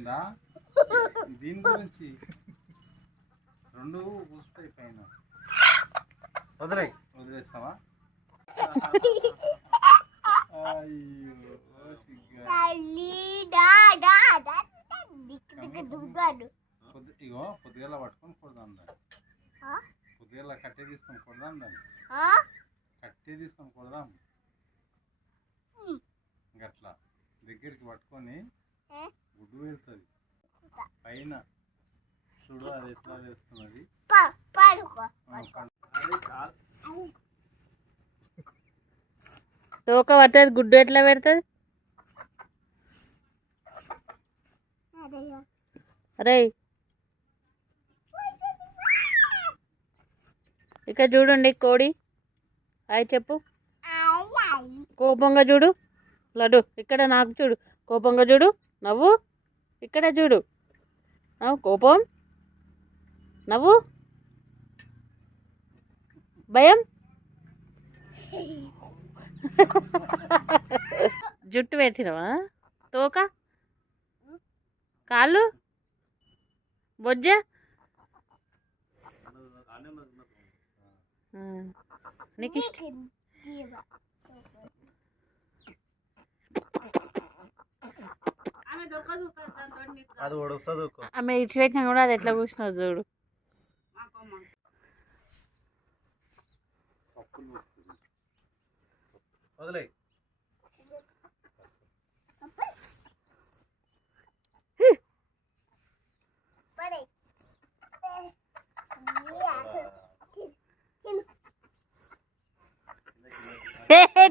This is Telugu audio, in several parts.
ఉందా దీని గురించి రెండు పూస్తాయి పైన వదిలేస్తావా ఇగో పొద్దుగల పట్టుకొని కొడదాం దాన్ని పొద్దుగల కట్టే తీసుకొని కొడదాం దాన్ని కట్టే తీసుకొని కొడదాం గట్లా దగ్గరికి పట్టుకొని గుడ్డు వేస్తుంది పైన చూడు అది ఎట్లా వేస్తున్నది తోక పడుతుంది గుడ్డు ఎట్లా పెడుతుంది అరే ఇక్కడ చూడండి కోడి హాయ్ చెప్పు కోపంగా చూడు లడ్డు ఇక్కడ నాకు చూడు కోపంగా చూడు నవ్వు ఇక్కడ చూడు నవ్వు కోపం నవ్వు భయం జుట్టు పెట్టినవా తోక కాళ్ళు బొజ్జ నీకు ఇష్టం అది ఒడుస్తుంది ఆమె ఇటు పెట్టినా కూడా అది ఎట్లా కూర్చున్నావు చూడు వదిలే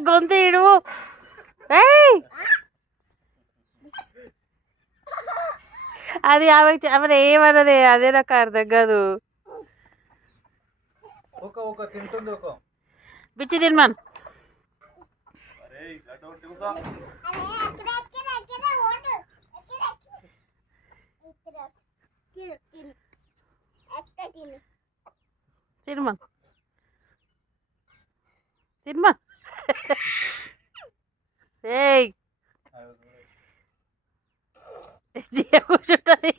గొంతు ఇడు అది ఆమె ఏమన్నది అదే నాకు అర్థం కాదు తింటుంది పిచ్చి తినమను తినమను తినమా ఏయ్ కూర్చుంటుంది